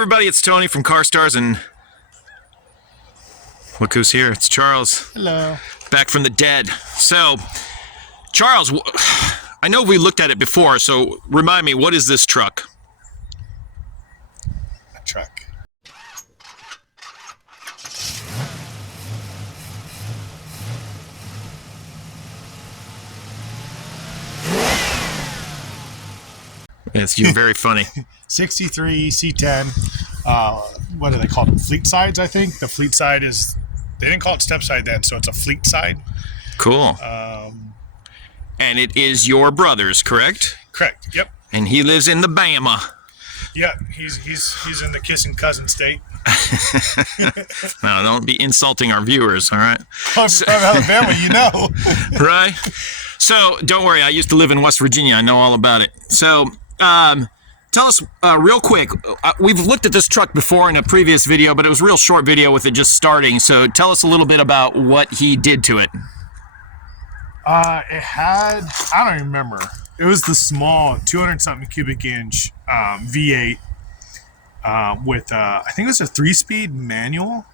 everybody, it's Tony from Car Stars, and look who's here. It's Charles. Hello. Back from the dead. So, Charles, I know we looked at it before, so remind me, what is this truck? A truck. Yes, you're very funny. 63 C10. What do they call them? Fleet sides, I think. The fleet side is, they didn't call it step side then, so it's a fleet side. Cool. And it is your brother's, correct? Correct. Yep. And he lives in the Bama. Yeah, he's in the kissing cousin state. Now, don't be insulting our viewers, all right? I'm from Alabama, you know. Right? So, don't worry, I used to live in West Virginia. I know all about it. So, tell us real quick, we've looked at this truck before in a previous video, but it was a real short video with it just starting. So, tell us a little bit about what he did to it. It had, I don't even remember. It was the small 200-something cubic inch V8 with, I think it was a 3-speed manual.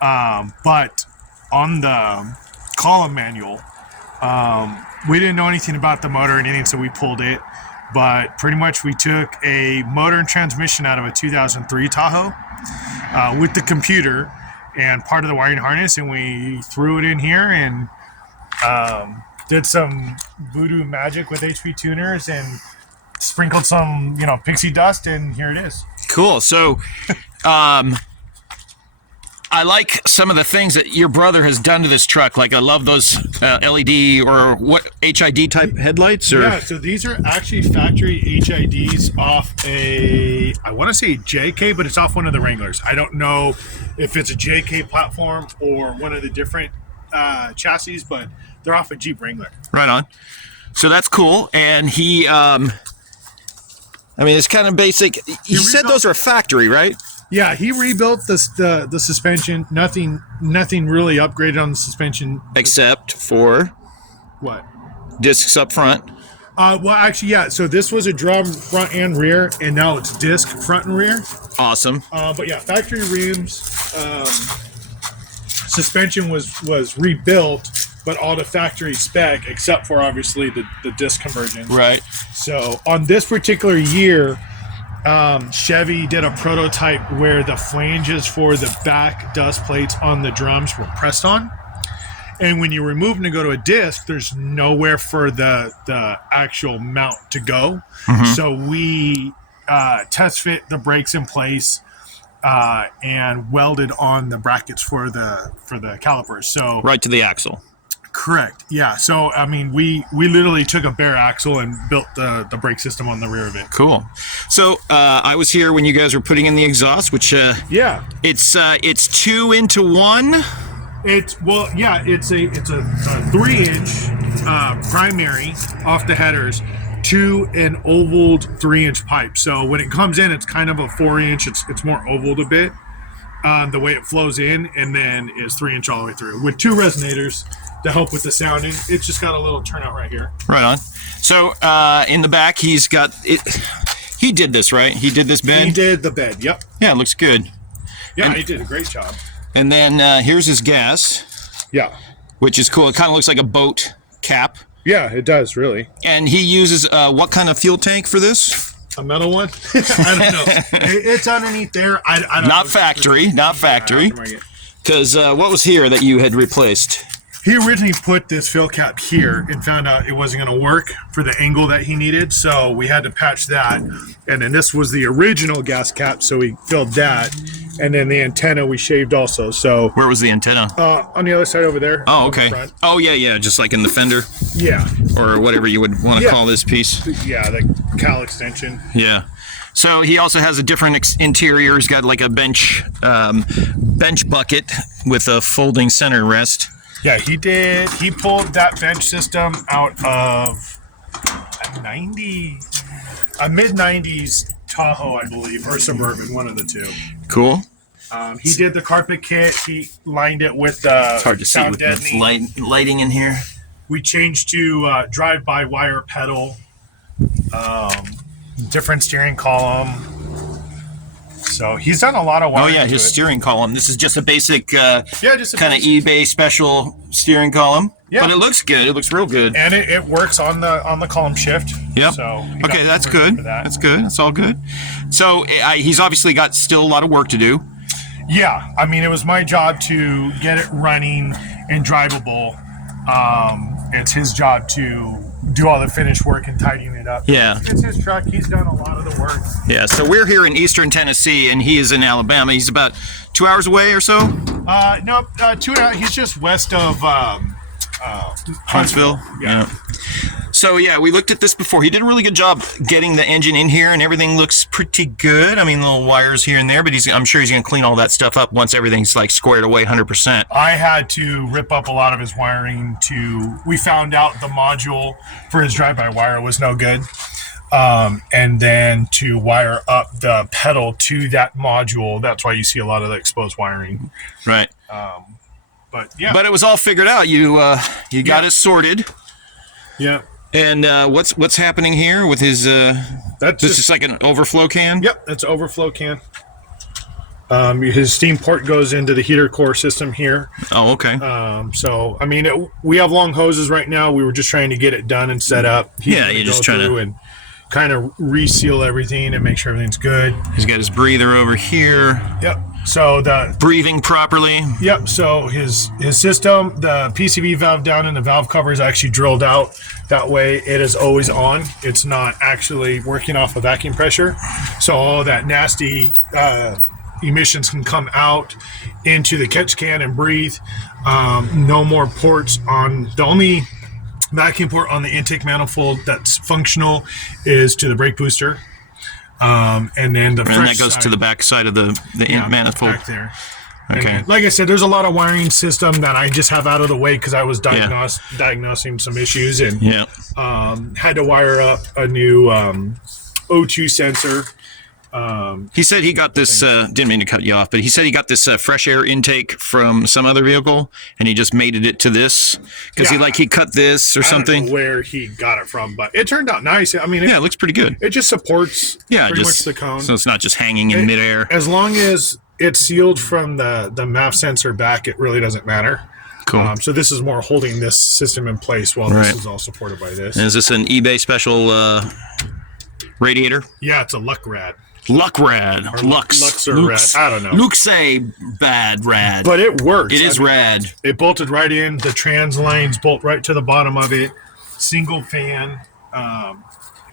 But on the column manual, we didn't know anything about the motor or anything, so we pulled it. But pretty much we took a motor and transmission out of a 2003 Tahoe with the computer and part of the wiring harness, and we threw it in here and did some voodoo magic with HP tuners and sprinkled some, pixie dust, and here it is. Cool. So, I like some of the things that your brother has done to this truck. Like, I love those LED or what, HID type headlights? Or? Yeah, so these are actually factory HIDs off I want to say JK, but it's off one of the Wranglers. I don't know if it's a JK platform or one of the different chassis, but they're off a Jeep Wrangler. Right on. So that's cool. And he, it's kind of basic. You said those are factory, right? Yeah, he rebuilt the suspension. Nothing really upgraded on the suspension. Except for? What? Discs up front. Well, actually, yeah. So this was a drum front and rear, and now it's disc front and rear. Awesome. But yeah, factory rims. Suspension was rebuilt, but all the factory spec, except for obviously the disc conversion. Right. So on this particular year, Chevy did a prototype where the flanges for the back dust plates on the drums were pressed on. And when you remove them to go to a disc, there's nowhere for the actual mount to go. Mm-hmm. So we test fit the brakes in place and welded on the brackets for the calipers. So right to the axle. Correct. Yeah. So we literally took a bare axle and built the brake system on the rear of it. Cool. So I was here when you guys were putting in the exhaust, which yeah, it's 2 into 1. It's a 3-inch primary off the headers to an ovaled 3-inch pipe. So when it comes in, it's kind of a 4-inch. It's more ovaled a bit the way it flows in, and then is 3-inch all the way through with 2 resonators to help with the sounding. It's just got a little turnout right here. Right on. So in the back, he's got it. He did this, right? He did this bed? He did the bed, yep. Yeah, it looks good. Yeah, he did a great job. And then here's his gas. Yeah. Which is cool. It kind of looks like a boat cap. Yeah, it does, really. And he uses what kind of fuel tank for this? A metal one? I don't know. It's underneath there. I don't know. Not factory. Because what was here that you had replaced? He originally put this fill cap here and found out it wasn't going to work for the angle that he needed, so we had to patch that. And then this was the original gas cap, so we filled that. And then the antenna we shaved also. So where was the antenna? On the other side over there. Oh, okay. Oh, yeah, just like in the fender. Yeah. Or whatever you would want to call this piece. Yeah, the cowl extension. Yeah. So he also has a different interior. He's got like a bench bucket with a folding center rest. Yeah, he did. He pulled that bench system out of a mid-90s Tahoe, I believe, or Suburban, one of the two. Cool. He did the carpet kit. He lined it with it's hard to see with this lighting in here. We changed to drive-by wire pedal, different steering column. So he's done a lot of Oh wiring. yeah, to his it. steering column. This is just a basic Just a kind of basic- eBay special steering column. Yeah. But it looks good. It looks real good. And it works on the column shift. Yep. So you got Okay, that's the conversion good. for that. That's good. That's all good. So he's obviously got still a lot of work to do. Yeah, I mean, it was my job to get it running and drivable. It's his job to do all the finished work and tidying it up. Yeah. It's his truck. He's done a lot of the work. Yeah. So we're here in Eastern Tennessee, and he is in Alabama. He's about 2 hours away or so. No, 2.5. He's just west of Huntsville. Yeah. So yeah, we looked at this before. He did a really good job getting the engine in here, and everything looks pretty good. I mean, little wires here and there, but I'm sure he's going to clean all that stuff up once everything's like squared away 100%. I had to rip up a lot of his wiring we found out the module for his drive-by-wire was no good. And then to wire up the pedal to that module, that's why you see a lot of the exposed wiring. Right. But yeah. But it was all figured out. You got it sorted. Yeah. And what's happening here with his? That's this is like an overflow can. Yep, that's an overflow can. His steam port goes into the heater core system here. Oh, okay. So I mean, we have long hoses right now. We were just trying to get it done and set up. Yeah, you're just trying to and kind of reseal everything and make sure everything's good. He's got his breather over here. Yep. So the breathing properly. Yep. So his system, the PCV valve down in the valve cover is actually drilled out. That way it is always on. It's not actually working off of vacuum pressure. So all that nasty emissions can come out into the catch can and breathe. No more ports on the only vacuum port on the intake manifold that's functional is to the brake booster. And then the and that goes to the back side of the manifold. Back there. Okay. Then, like I said, there's a lot of wiring system that I just have out of the way because I was diagnosing some issues and had to wire up a new O2 sensor. He said he got this, didn't mean to cut you off, but he said he got this fresh air intake from some other vehicle and he just mated it to this because he cut this or something. I don't know where he got it from, but it turned out nice. I mean, it looks pretty good. It just supports pretty much the cone. So it's not just hanging in midair. As long as it's sealed from the MAP sensor back, it really doesn't matter. Cool. So this is more holding this system in place while this is all supported by this. And is this an eBay special radiator? Yeah, it's a Luck Rad. Luck Rad. Lux or Rad. I don't know. Luxe bad rad. But it works. It is rad. It bolted right in. The trans lines bolt right to the bottom of it. Single fan.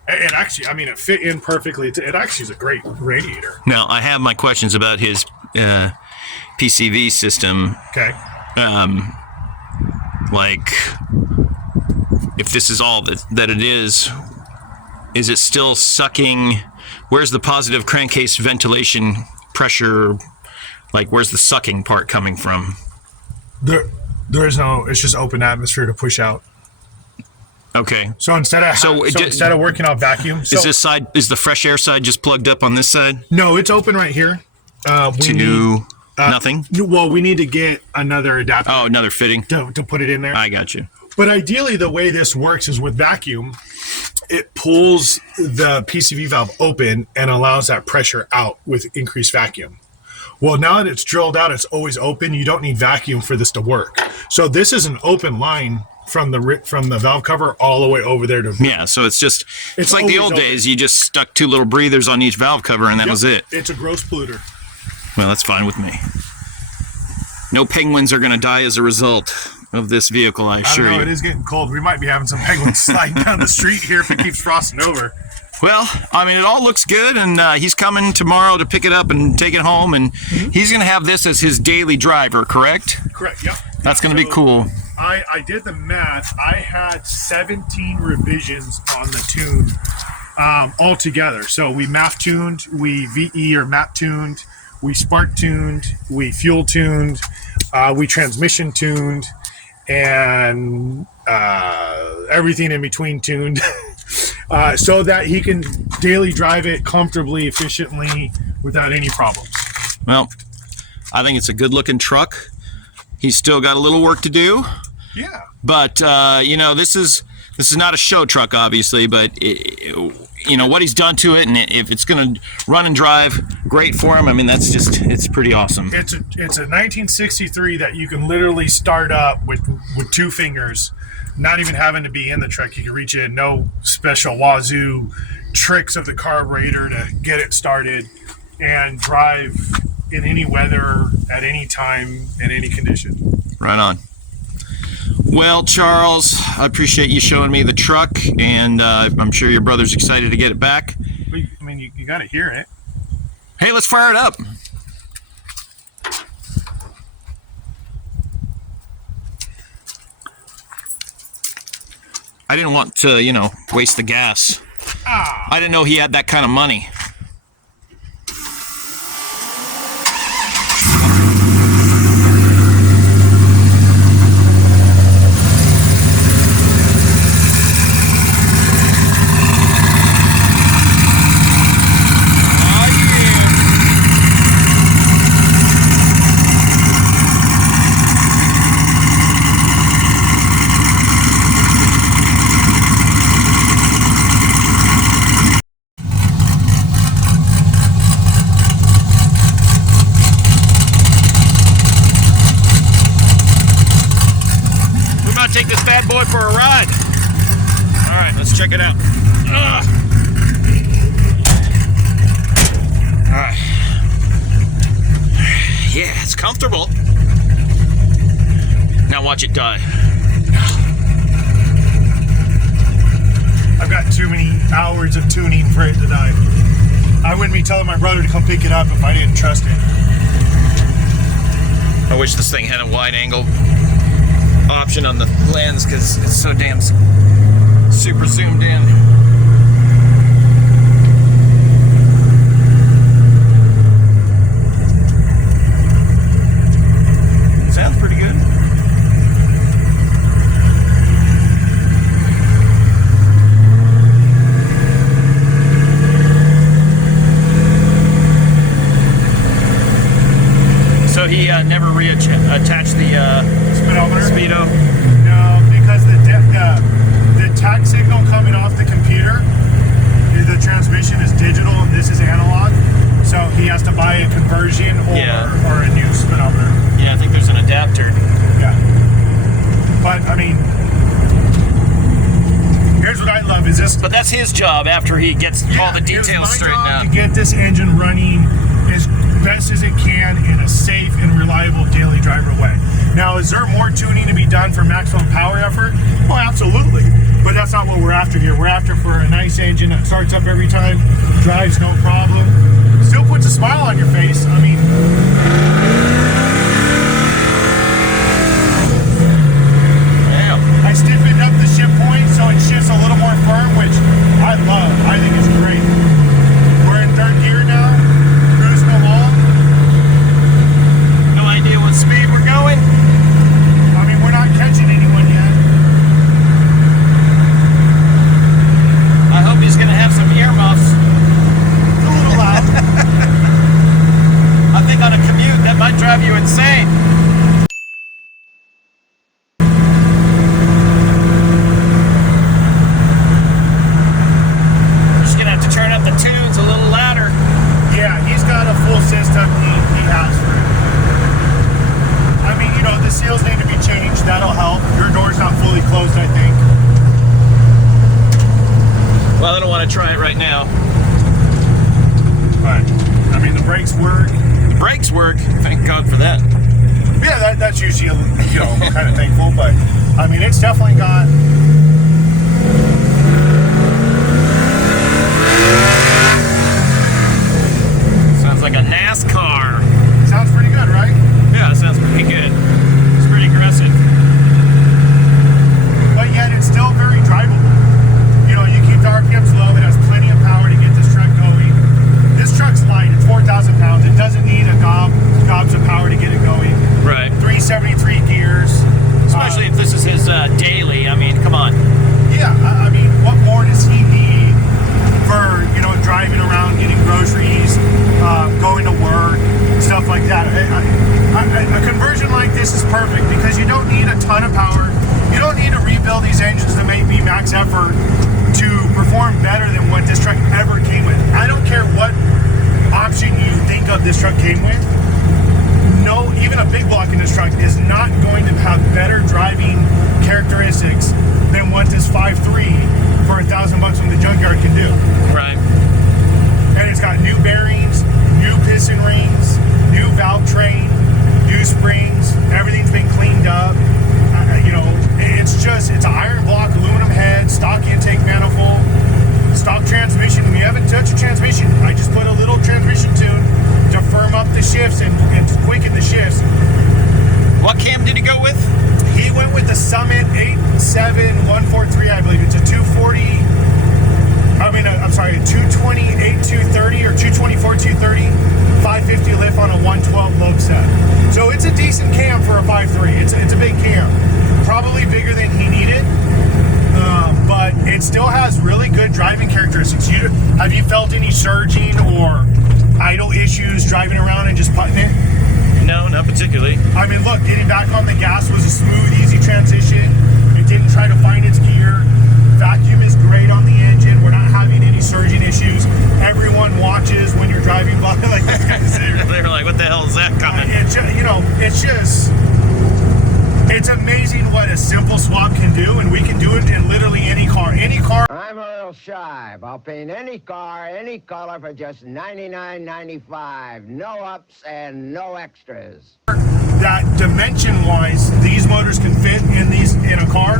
It actually, I mean, it fit in perfectly. It actually is a great radiator. Now, I have my questions about his PCV system. Okay. Like, if this is all that it is it still sucking? Where's the positive crankcase ventilation pressure? Like, where's the sucking part coming from? There is no. It's just open atmosphere to push out. Okay. So instead of working off vacuum, is the fresh air side just plugged up on this side? No, it's open right here. Nothing. Well, we need to get another adapter. Oh, another fitting to put it in there. I got you. But ideally, the way this works is with vacuum, it pulls the PCV valve open and allows that pressure out with increased vacuum. Well, now that it's drilled out, it's always open. You don't need vacuum for this to work. So this is an open line from the valve cover all the way over there to so it's like the old days. You just stuck two little breathers on each valve cover and that was it. It's a gross polluter. Well, that's fine with me. No penguins are going to die as a result of this vehicle, I assure you. It is getting cold. We might be having some penguins sliding down the street here if it keeps frosting over. Well, I mean, it all looks good, and he's coming tomorrow to pick it up and take it home, and he's going to have this as his daily driver, correct? Correct, yep. That's going to be cool. I did the math. I had 17 revisions on the tune altogether. So we MAF tuned, we VE or MAP tuned, we spark tuned, we fuel tuned, we transmission tuned, and everything in between tuned. So that he can daily drive it comfortably, efficiently, without any problems. Well, I think it's a good-looking truck. He's still got a little work to do. Yeah. But this is not a show truck, obviously. But you know, what he's done to it, and if it's going to run and drive great for him. I mean, that's just, it's pretty awesome. It's a 1963 that you can literally start up with 2 fingers, not even having to be in the truck. You can reach in, no special wazoo tricks of the carburetor to get it started, and drive in any weather, at any time, in any condition. Right on. Well, Charles, I appreciate you showing me the truck, and I'm sure your brother's excited to get it back. I mean, you got to hear it. Hey, let's fire it up. I didn't want to, you know, waste the gas. I didn't know he had that kind of money. Take this bad boy for a ride. All right, let's check it out. All right. Yeah, it's comfortable. Now watch it die. I've got too many hours of tuning for it to die. I wouldn't be telling my brother to come pick it up if I didn't trust it. I wish this thing had a wide angle option on the lens because it's so damn super zoomed in. Sounds pretty good. So he never reattached the speedo? No, because the tact signal coming off the computer, the transmission is digital and this is analog, so he has to buy a conversion or a new speedometer. Yeah, I think there's an adapter. Yeah. But, I mean, here's what I love is this. But that's his job after he gets all the details straightened out. To get this engine running as best as it can in a safe and reliable daily driver way. Now, is there more tuning to be done for maximum power effort? Well, absolutely. But that's not what we're after here. We're after for a nice engine that starts up every time, drives no problem, still puts a smile on your face. I mean, I stiffened up the shift point so it shifts a little more firm, which I love. I think it's great. We're in 3rd gear now, cruising along. No idea what speed we're going. I mean, we're not catching anyone yet. I hope he's going to have some earmuffs. It's a little loud. I think on a commute that might drive you insane. Just going to have to turn up the tunes a little louder. Yeah, he's got a full system. He has for it. I mean, you know, the seals need to be changed. That'll help. Your door's not fully closed, I think. Well, I don't want to try it right now. But, I mean, the brakes work. The brakes work. Thank God for that. Yeah, that's usually, you know, kind of thankful. But, I mean, it's definitely got... Sounds like a NASCAR. Sounds pretty good, right? Yeah, it sounds pretty good. It's pretty aggressive. But yet, it's still very drivable. You know, you keep the RPMs low. It has plenty of power to get this truck going. This truck's light. It's 4,000 pounds. It doesn't need a gobs of power to get it going. Right. 373 gears. Especially if this is his daily. I mean, come on. Yeah, I mean, what more does he need for, you know, driving around, getting groceries, going to work, stuff like that? A conversion like this is perfect because you don't need a ton of power. You don't need to rebuild these engines that may be max effort to perform better than what this truck this truck came with, no, even a big block in this truck is not going to have better driving characteristics than what this 5.3 for $1,000 from the junkyard can do. Right. And it's got new bearings, new piston rings, new valve train, new springs. Everything's been cleaned up. You know, it's an iron block, aluminum head, stock intake manifold, stock transmission. When you haven't touched a transmission, I just put a little transmission tune to firm up the shifts and to quicken the shifts. What cam did he go with? He went with the Summit 87143, I believe. It's a 240. I'm sorry, a 220 8230 or 224 230, 550 lift on a 112 lobe set. So it's a decent cam for a 5.3. It's a big cam, probably bigger than he needed, but it still has really good driving characteristics. Have you felt any surging or idle issues driving around and just putting it? No, not particularly. I mean, look, getting back on the gas was a smooth, easy transition. It didn't try to find its gear. Vacuum is great on the engine. We're not having any surging issues. Everyone watches when you're driving by, like these guys say. They're like, what the hell is that coming? It's amazing what a simple swap can do, and we can do it in literally any car. I'm Earl Shive. I'll paint any car, any color for just $99.95. No ups and no extras. That dimension-wise, these motors can fit in a car.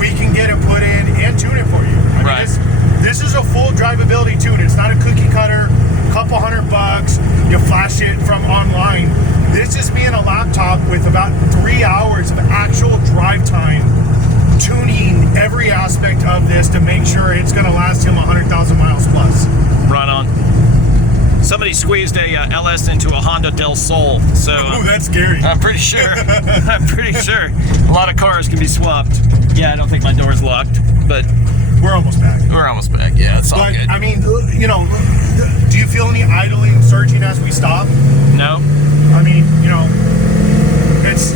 We can get it put in and tune it for you. I Right. mean, this is a full drivability tune. It's not a cookie cutter, couple $100. You flash it from online. This is me in a laptop with about 3 hours of actual drive time, tuning every aspect of this to make sure it's going to last him 100,000 miles plus. Right on. Somebody squeezed a LS into a Honda Del Sol, so Oh, that's scary. I'm pretty sure. I'm pretty sure a lot of cars can be swapped. Yeah, I don't think my door's locked, but We're almost back. we're almost back. Yeah, it's all But, good. I mean, you know, do you feel any idling, surging as we stop? No. I mean, you know, it's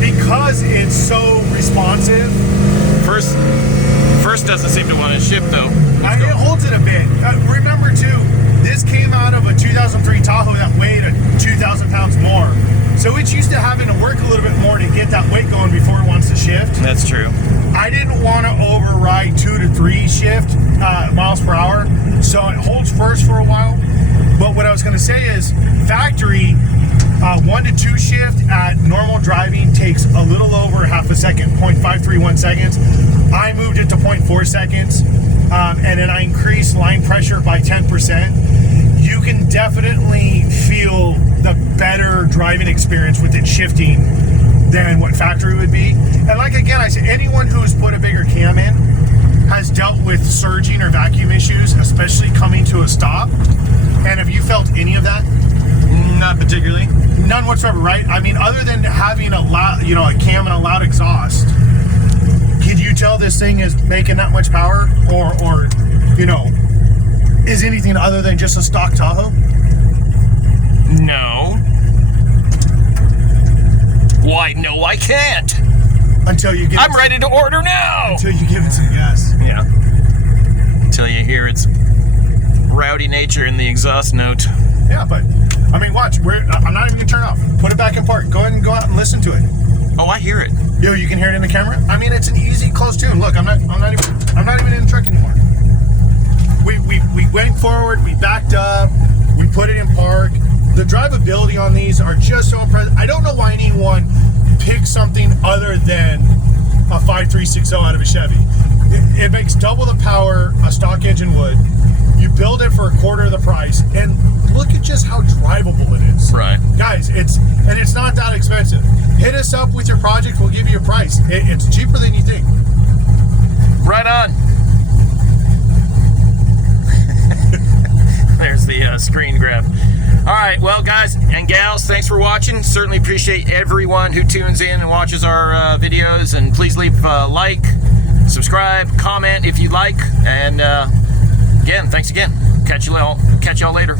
because it's so responsive. First doesn't seem to want to ship though. It holds it a bit. Remember too, this came out of a 2003 Tahoe that weighed 2,000 pounds more. So it's used to having to work a little bit more to get that weight going before it wants to shift. That's true. I didn't want to override 2 to 3 shift miles per hour, so it holds first for a while. But what I was going to say is factory 1 to 2 shift at normal driving takes a little over half a second, 0.531 seconds. I moved it to 0.4 seconds, and then I increased line pressure by 10%. You can definitely feel the better driving experience with it shifting than what factory would be. And like again, I said, anyone who's put a bigger cam in has dealt with surging or vacuum issues, especially coming to a stop. And have you felt any of that? Not particularly. None whatsoever, right? I mean, other than having a loud, you know, a cam and a loud exhaust, can you tell this thing is making that much power, or you know, is anything other than just a stock Tahoe? No. Why, no, I can't. Until you get. I'm ready to order now. Until you give it some gas. Yeah. Until you hear its rowdy nature in the exhaust note. Yeah, but I mean, watch. I'm not even gonna turn off. Put it back in park. Go ahead and go out and listen to it. Oh, I hear it. Yo, you can hear it in the camera. I mean, it's an easy, close tune. Look, I'm not even in the truck anymore. We went forward. We backed up. We put it in park. The drivability on these are just so impressive. I don't know why anyone picks something other than a 5360 out of a Chevy. It makes double the power a stock engine would. You build it for a quarter of the price, and look at just how drivable it is. Right. Guys, it's not that expensive. Hit us up with your project, we'll give you a price. It's cheaper than you think. Right on. There's the screen grab. All right, well, guys and gals, thanks for watching. Certainly appreciate everyone who tunes in and watches our videos. And please leave a like, subscribe, comment if you like. And again, thanks again. Catch y'all later.